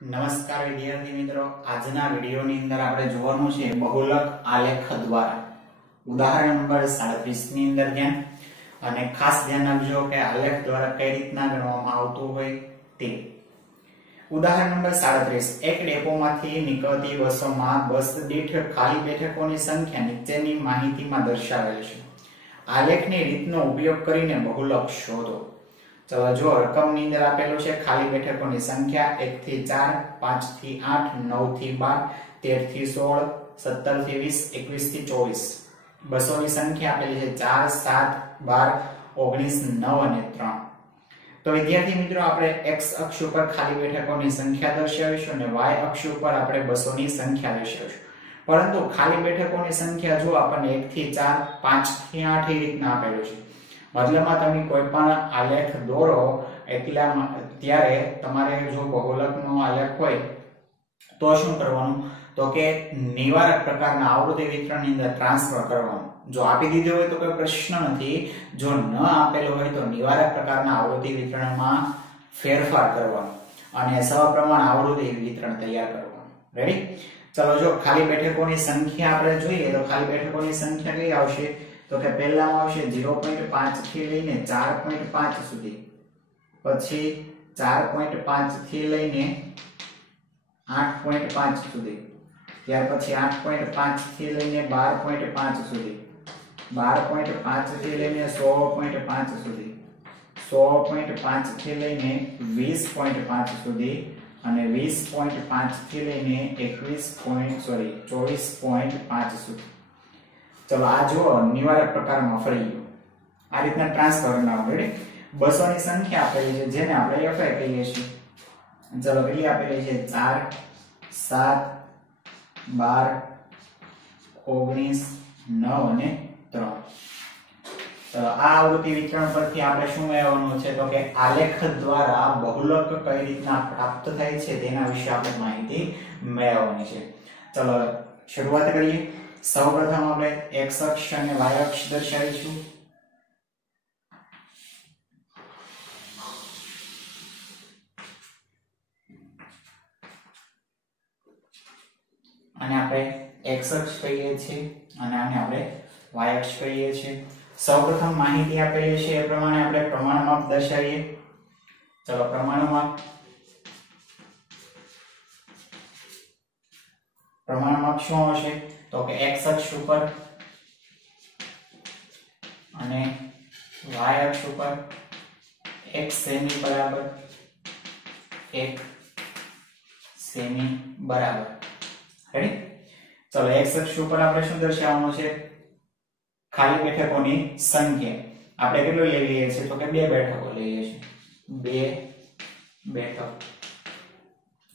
નમસ્કાર વિદ્યાર્થી મિત્રો, આજના વિડિયોની અંદર આપણે જોવાનું છે બહુલક આલેખ દ્વારા ઉદાહરણ નંબર 37 ની અંદર ધ્યાન અને ખાસ ધ્યાન આપજો કે આલેખ દ્વારા કઈ રીતના ગણવામાં આવતું હોય તે. ઉદાહરણ નંબર 37, એક ડેપોમાંથી નીકળતી બસોમાં બસ દીઠ ખાલી બેઠકોની સંખ્યા નીચેની માહિતીમાં દર્શાવેલ છે. આલેખની રીતનો ઉપયોગ કરીને બહુલક શોધો. चलो जो रकम ની અંદર આપેલું છે ખાલી બેઠકોની સંખ્યા 1 થી 4 5 થી 8 9 થી 12 13 થી 16 17 થી 20 21 થી 24 બસોની સંખ્યા આપેલી છે 4 7 12 19 9 અને 3. તો વિદ્યાર્થી મિત્રો આપણે x અક્ષ ઉપર ખાલી બેઠકોની સંખ્યા દર્શાવીશું અને y અક્ષ ઉપર આપણે બસોની સંખ્યા દર્શાવીશું. પરંતુ ખાલી બેઠકોની સંખ્યા જો આપણને 1 થી 4 5 થી 8 એ રીતના આપેલું છે. મતલબમાં તમે કોઈ પણ આલેખ દોરો એટલા ત્યારે તમારે જો બહુલકનો આલેખ હોય તો શું કરવાનું, તો કે નિવારક પ્રકારના આવૃત્તિ વિતરણની અંદર ટ્રાન્સફર કરવાનું. જો આપી દીધો હોય તો કોઈ પ્રશ્ન નથી, જો ન આપેલો હોય તો નિવારક પ્રકારના આવૃત્તિ વિતરણમાં ફેરફાર કરવાનો અને સપ્રમાણ આવૃત્તિ વિતરણ તૈયાર કરવાનું. રેડી? ચલો જો ખાલી બેઠકોની સંખ્યા આપણે જોઈએ તો ખાલી બેઠકોની સંખ્યા કઈ આવશે, તો કે પહેલામાં આવશે 0.5 થી લઈને 4.5 સુધી, પછી 4.5 થી લઈને 8.5 સુધી, ત્યાર પછી 8.5 થી લઈને 12.5 સુધી, 12.5 થી લઈને 16.5 સુધી, 16.5 થી લઈને 20.5 સુધી અને 20.5 થી લઈને 24.5 સુધી. चलो आ जो निवारक प्रकार में फरी गयो आ रीतना ट्रांसफर करना. रेडी? बसोनी संख्या आपेली छे जेने आपणे f कहीए छीए. चलो કેટલી આપેલી છે 4 7 12 19 9 અને 3. તો આ આવૃત્તિ વિતરણ પરથી આપણે શું મેળવવાનું છે, તો કે આલેખ દ્વારા બહુલક કઈ રીતના પ્રાપ્ત થાય છે તેના વિશે આપણે માહિતી મેળવવાની છે. ચલો શરૂઆત કરીએ. સૌપ્રથમ આપણે x અક્ષ અને y અક્ષ દર્શાવીશું. અને આપણે x અક્ષ કહીએ છીએ અને આને આપણે y અક્ષ કહીએ છીએ. સૌપ્રથમ માહિતી આપેલી છે એ પ્રમાણે આપણે પ્રમાણમાપ દર્શાવીએ. ચલો પ્રમાણમાપ શું હશે, તો કે x અક્ષ ઉપર અને y અક્ષ ઉપર 1 સેમી બરાબર 1 સેમી બરાબર. રેડી? ચલો x અક્ષ ઉપર આપણે શું દર્શાવવાનું છે, ખાલી બેઠકોની સંખ્યા. આપણે કેટલું લઈ લઈએ છીએ, તો કે 2 બેઠકો લઈએ છીએ, 2 બેઠક.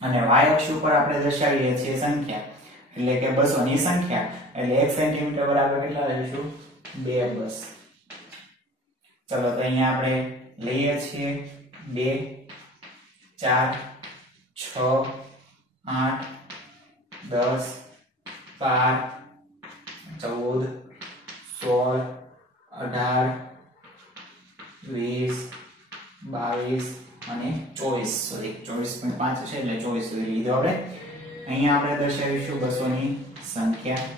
અને y અક્ષ ઉપર આપણે દર્શાવીએ છીએ સંખ્યા એટલે કે બસોની સંખ્યા, એટલે 1 સેન્ટીમીટર બરાબર કેટલા લઈશું, 2 બસ. ચલો તો અહીંયા આપણે લઈએ છીએ 2 4 6 8 10 12 14 16 18 20 22 અને 24 સુધી, 24.5 છે એટલે 24 સુધી લીધો આપણે. અહીંયા આપણે દર્શાવીશું બસોની સંખ્યા.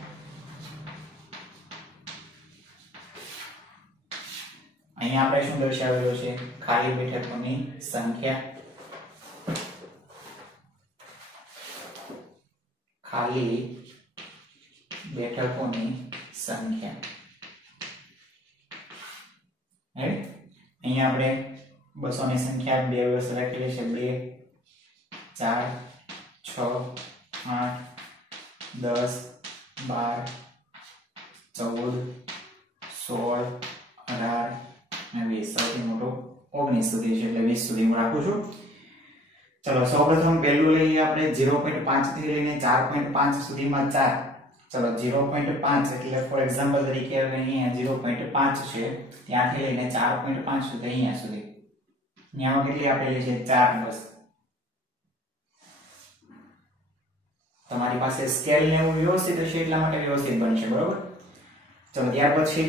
અહીંયા આપણે શું દર્શાવેલું છે, ખાલી બેઠકોની સંખ્યા. ખાલી બેઠકોની સંખ્યા. અહીંયા આપણે બસોની સંખ્યા 2 વસ્તુ રાખેલી છે, 2 4 6 8 10 12 14 16 18 અને 20. સૌથી મોટું 19 સુધી છે એટલે 20 સુધી હું રાખું છું. ચલો સૌપ્રથમ પહેલું લઈએ આપણે 0.5 થી લઈને 4.5 સુધીમાં 4. ચલો 0.5 એટલે ફોર એક્ઝામ્પલ તરીકે અહીંયા 0.5 છે, ત્યાંથી લઈને 4.5 સુધી અહીંયા સુધી. અહીંયા કેટલી આપેલી છે, 4 બસ. તમારી પાસે સ્કેલ ને એવું વ્યવસ્થિત હશે એટલા માટે વ્યવસ્થિત બનશે. બરોબર? ચલો ત્યાર પછી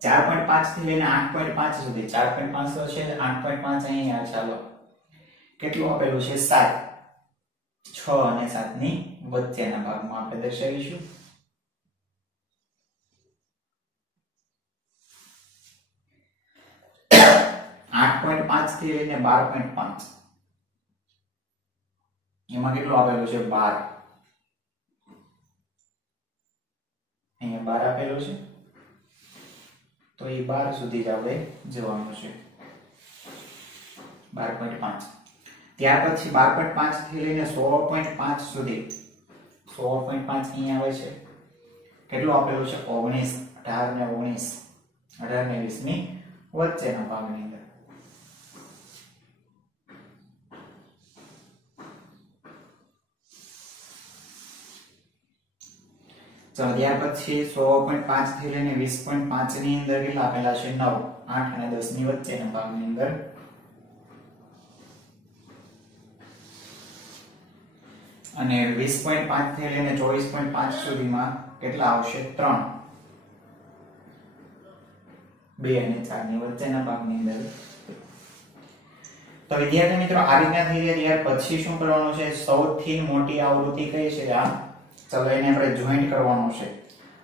4.5 થી લઈને 8.5 સુધી, 4.5 તો છે 8.5 અહીંયા. ચાલો કેટલું આપેલું છે 7, 6 અને 7 ની વચ્ચેના ભાગમાં આપણે દર્શાવીશું. 8.5 થી લઈને 12.5 એમાં કેટલું આપેલું છે 12. અહીંયા 12 આપેલું છે તો એ 12 સુધી જ આપણે જવાનું છે. 12.5 ત્યાર પછી 12.5 થી લઈને 16.5 સુધી 16.5 અહીંયા આવે છે. કેટલું આપેલું છે 19, 18 ને 19, 18 ને 20 ની વચ્ચેના ભાગની અંદર. ચલો ત્યાર પછી 16.5 થી લઈને 20.5 ની અંદર કેટલા આપેલા છે 9, 8 અને 10 ની વચ્ચેના ભાગની અંદર. અને 20.5 થી લઈને 24.5 સુધીમાં કેટલા આવશે 3, 2 અને 4 ની વચ્ચેના ભાગની અંદર. તો વિદ્યાર્થી મિત્રો આ રીતના થઈ જાય. ત્યાર પછી શું કરવાનું છે, સૌથી મોટી આવૃત્તિ કઈ છે આ, ચલો એને આપણે જોઈન્ટ કરવાનું છે.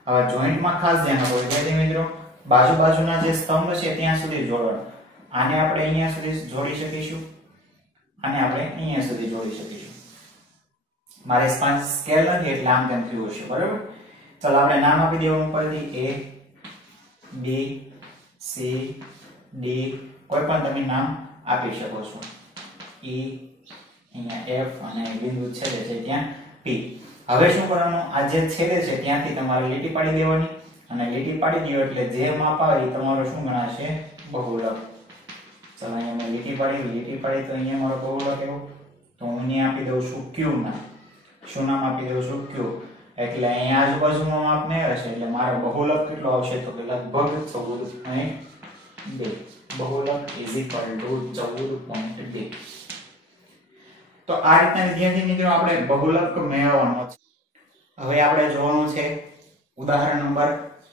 હવે જોઈન્ટમાં ખાસ ધ્યાન આપો વિદ્યાર્થી મિત્રો, બાજુના જે સ્તંભ છે ત્યાં સુધી જોડવાનું. આને આપણે અહીંયા સુધી જોડી શકીશું, આને આપણે અહીંયા સુધી જોડી શકીશું. મારે સ્કેલ નથી એટલે આમ તેમ થયું હશે, બરાબર. ચલો આપણે નામ આપી દેવાનું ઉપરથી A, B, C, D, કોઈ પણ તમે નામ આપી શકો છો. E, અહીંયા F અને બિંદુ છેદે છે ત્યાં P. હવે શું કરવાનું, આ જે છેદે છે ત્યાંથી તમારે લીટી પાડી દેવાની, અને લીટી પાડી દો એટલે જે માપ આવે એ તમારો શું ગણાશે બહુલક. ચલો અહીંયા મેં લીટી પાડી તો અહીંયા મારો બહુલક એવો, તો હું અહીંયા આપી દઉં છું Q નામ. શું નામ આપી દઉં છું Q. એટલે અહીંયા આજુબાજુનો માપ ને હશે એટલે મારો બહુલક કેટલો આવશે તો કે લગભગ 14.2. બહુલક = 14.2. તો આ રીતના વિદ્યાર્થી મિત્રો આપણે બહુલક મેળવવાનો છે. હવે આપણે જોવાનું છે ઉદાહરણ નંબર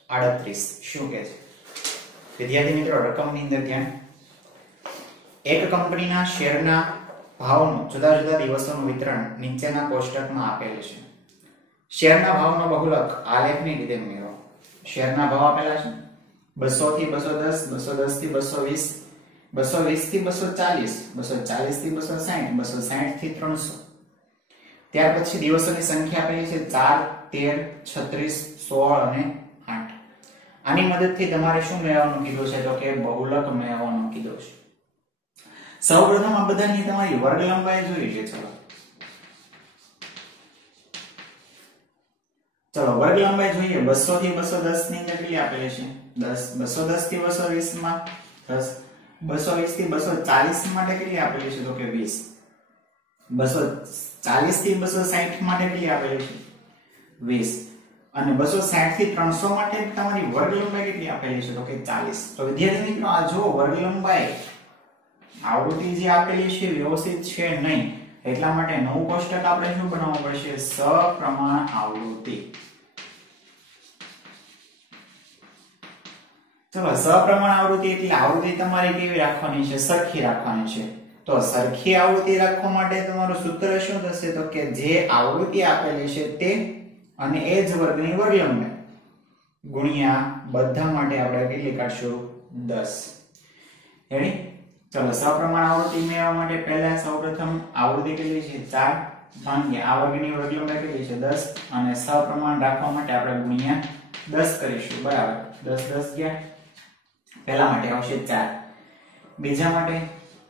38 શું કહે છે. વિદ્યાર્થી મિત્રો રકમની અંદર ધ્યાન. એક કંપનીના શેરના ભાવનું જુદા જુદા દિવસોનું વિતરણ નીચેના કોષ્ટકમાં આપેલ છે. શેરના ભાવનો બહુલક આલેખની રીતે મેળવો. શેરના ભાવ આપેલા છે 200 થી 210, 210 થી 220, 220 થી 240, 240 થી 260, 260 થી 300. ત્યાર પછી દિવસોની સંખ્યા આપેલી છે 4, 13, 36, 16 અને 8. આની મદદથી તમારે શું મેળવવાનું કીધું છે તો કે બહુલક મેળવવાનું કીધું છે. સૌપ્રથમ આ બધાની તમારી વર્ગ લંબાઈ જોઈ છે. ચલો વર્ગ લંબાઈ જોઈએ. 200 થી 210 ની અંદર કેટલી આપેલી છે 10, 210 થી 220 માં 10, 220 થી 240 માટે કેટલી આપેલી છે તો કે 20, 240 થી 260 માટે કેટલી આપેલી છે 20, અને 260 થી 300 માટે તમારી વર્ગ લંબાઈ કેટલી આપેલી છે તો કે 40. તો વિદ્યાર્થી મિત્રો આ જો વર્ગ લંબાઈ આવૃત્તિ જે આપેલી છે વ્યવસ્થિત છે નહીં, એટલા માટે નવું કોષ્ટક આપણે શું બનાવવું પડશે સપ્રમાણ આવૃત્તિ. ચલો સપ્રમાણ આવૃત્તિ એટલે આવૃત્તિ તમારી કેવી રાખવાની છે સરખી રાખવાની છે. તો સરખી આવૃત્તિ રાખવા માટે તમારું સૂત્ર શું થશે તો કે જે આવૃત્તિ આપેલી છે તે અને એ જ વર્ગની વર્ગ લંબાઈ ગુણ્યા બધા માટે આપણે કેટલી કાઢશું 10. રેડી. ચલો સપ્રમાણ આવૃત્તિ મેળવવા માટે પહેલા સૌપ્રથમ આવૃત્તિ કેટલી છે 4 ભાગ્યા આ વર્ગની વર્ગ લંબાઈ કેટલી છે 10, અને સપ્રમાણ રાખવા માટે આપણે ગુણ્યા 10 કરીશું, બરાબર. 10 10 ગયા. પહેલા માટે આવશે 4, બીજા માટે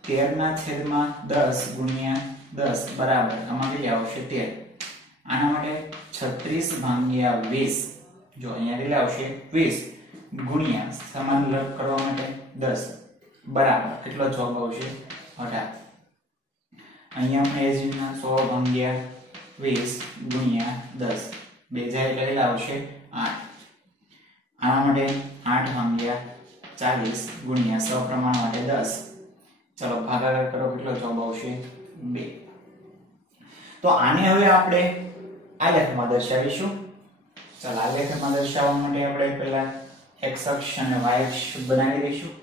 13/10 ગુણ્યા 10 બરાબર આમાં કેટલી આવશે 13. આના માટે 36/20 જો અહીંયા કેટલા આવશે 20 ગુણ્યા સમાન લગ કરવા માટે 10 બરાબર કેટલો જવાબ આવશે 18. અહીંયા આપણે એ જ રીતના 100/20 ગુણ્યા 10 બે જાય એટલે કેટલા આવશે 8. આના માટે 8/40 ગુણ્યા સપ્રમાણ માટે 10. ચલો ભાગાકાર કરો કેટલો જવાબ આવશે 2. તો આને હવે આપણે આલેખમાં દર્શાવીશું. ચાલો આલેખમાં દર્શાવવા માટે આપણે પહેલા x અક્ષ અને y અક્ષ બનાવી દઈશું.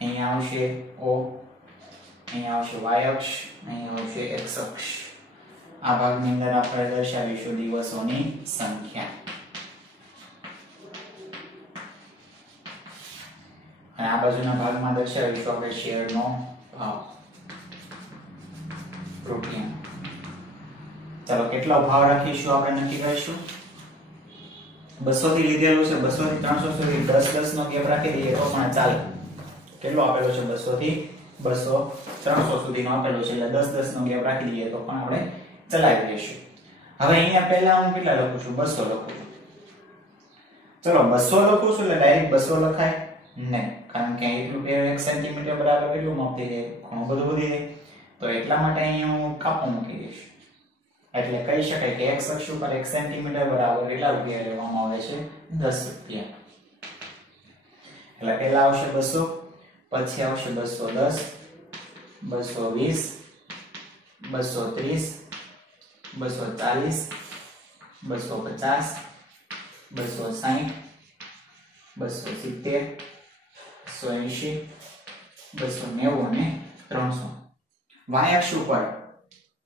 અહીંયા આવશે O, અહીંયા આવશે y અક્ષ, અહીંયા આવશે x અક્ષ. આ ભાગની અંદર આપણે દર્શાવીશું દિવસોની સંખ્યા. અને આ બાજુના ભાગમાં દર્શાવીશું આપણે શેરનો ભાવ રૂપિયા. ચાલો કેટલો ભાવ રાખીશું આપણે નક્કી કરીશું. 200 થી લીધેલું છે, 200 થી 300 સુધી 10 નો ગેપ રાખી દઈએ તો પણ ચાલે. કેટલો આપેલો છે? 200 થી 200 300 સુધીનો આપેલો છે, એટલે 10 નો ગેપ રાખી દઈએ તો પણ આપણે ચલાવી લઈશું. હવે અહીંયા પહેલા હું કેટલા લખું છું? 200 લખું છું. ચલો 200 લખું છું એટલે ડાયરેક્ટ 200 લખાય નહીં, કારણ કે એટલું 1 સેન્ટીમીટર બરાબર કેટલું માપ થઈ જાય? ઘણું બધું વધી જાય. તો એટલા માટે અહીંયા હું કાપો મૂકી દઈશ. એટલે કહી શકાય કે x અક્ષ ઉપર 1 સેન્ટીમીટર બરાબર કેટલા રૂપિયા લેવામાં આવે છે? 10 રૂપિયા. એટલે પહેલા આવશે 200, પછી આવશે 210, 220, 230, 240, 250, 260, 270, 180, 290 અને 300. y અક્ષ ઉપર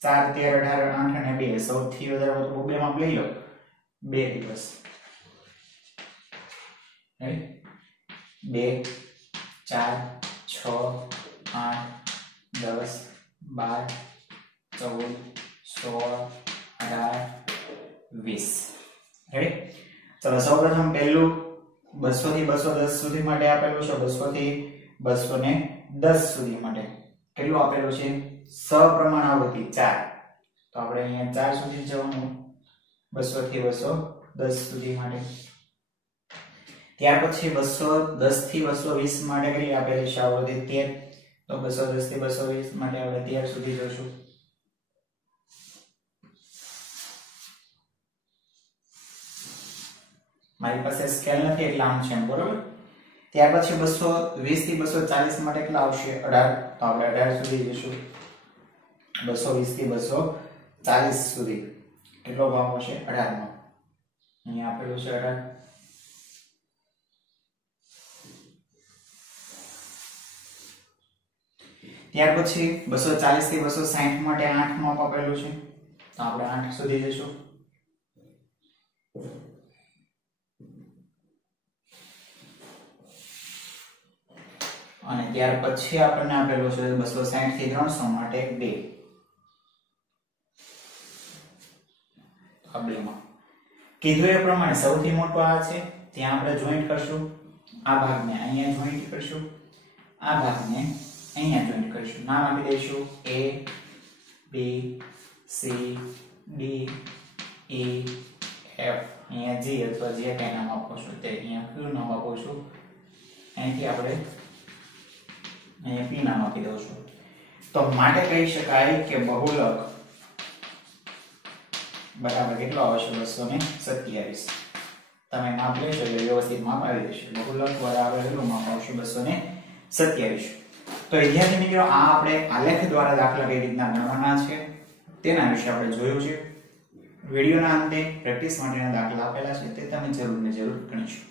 4, 13, 18, 8 અને 2 સૌથી વધારે તો બે માં લઈ લો. 2 દિવસ, રાઈટ? 2, 4, 6, 8, 10, 12, 14, 16, 18, 20. રાઈટ? ચલો સૌપ્રથમ પહેલું 200 થી 210 સુધી માટે આપેલું છે. 200 થી 210 સુધી માટે કેટલું આપેલું છે? સપ્રમાણ આવૃત્તિ 4. તો આપણે અહીંયા 4 સુધી જવાનું. 200 થી 210 સુધી માટે. ત્યાર પછી 210 થી 220 માટે કેટલી આપેલી છે આવૃત્તિ? 13. તો 210 થી 220 માટે આપણે 13 સુધી જઈશું. મારી પાસે સ્કેલ નથી એટલે આમ છે, બરોબર? ત્યાર પછી 220 થી 240 માટે કેટલા આવશે? 18. તો આપણે 18 સુધી જઈશું. 220 થી 240 સુધી કેટલો ભાવ આવશે? 18 નો. અહીંયા આપેલું છે 18. ત્યાર પછી 240 થી 260 માટે 8 માપ આપેલું છે. તો આપણે 8 સુધી જઈશું. અને ત્યાર પછી આપણને આપેલું છે 260 થી 300 માટે 2. આ બેમાં કીધું એ પ્રમાણે સૌથી મોટો આ છે, ત્યાં આપણે જોઈન્ટ કરશું. આ ભાગને અહીંયા જોઈન્ટ કરશું, આ ભાગને અહીંયા જોઈન્ટ કરીશું. નામ આપી દઈશું A, B, C, D, E, F. અહીંયા G અથવા જે કંઈ નામ આપો છો તે અહીંયા Q નામ આપો છો. અહીંથી આપણે અહીંયા P નામ આપી દઉં છું. તો માટે કહી શકાય કે બહુલક બરાબર કેટલો આવશે? 227. તમે માપ લેશો એટલે વ્યવસ્થિત માપ આવી જશે. બહુલક બરાબર કેટલું માપ આવશે? 227. તો વિદ્યાર્થી મિત્રો, આ આપણે આલેખ દ્વારા દાખલા કઈ રીતના ગણવાના છે તેના વિશે આપણે જોયું છે. વિડિયોના અંતે પ્રેક્ટિસ માટેના દાખલા આપેલા છે, તે તમે જરૂર ને જરૂર ગણીશું.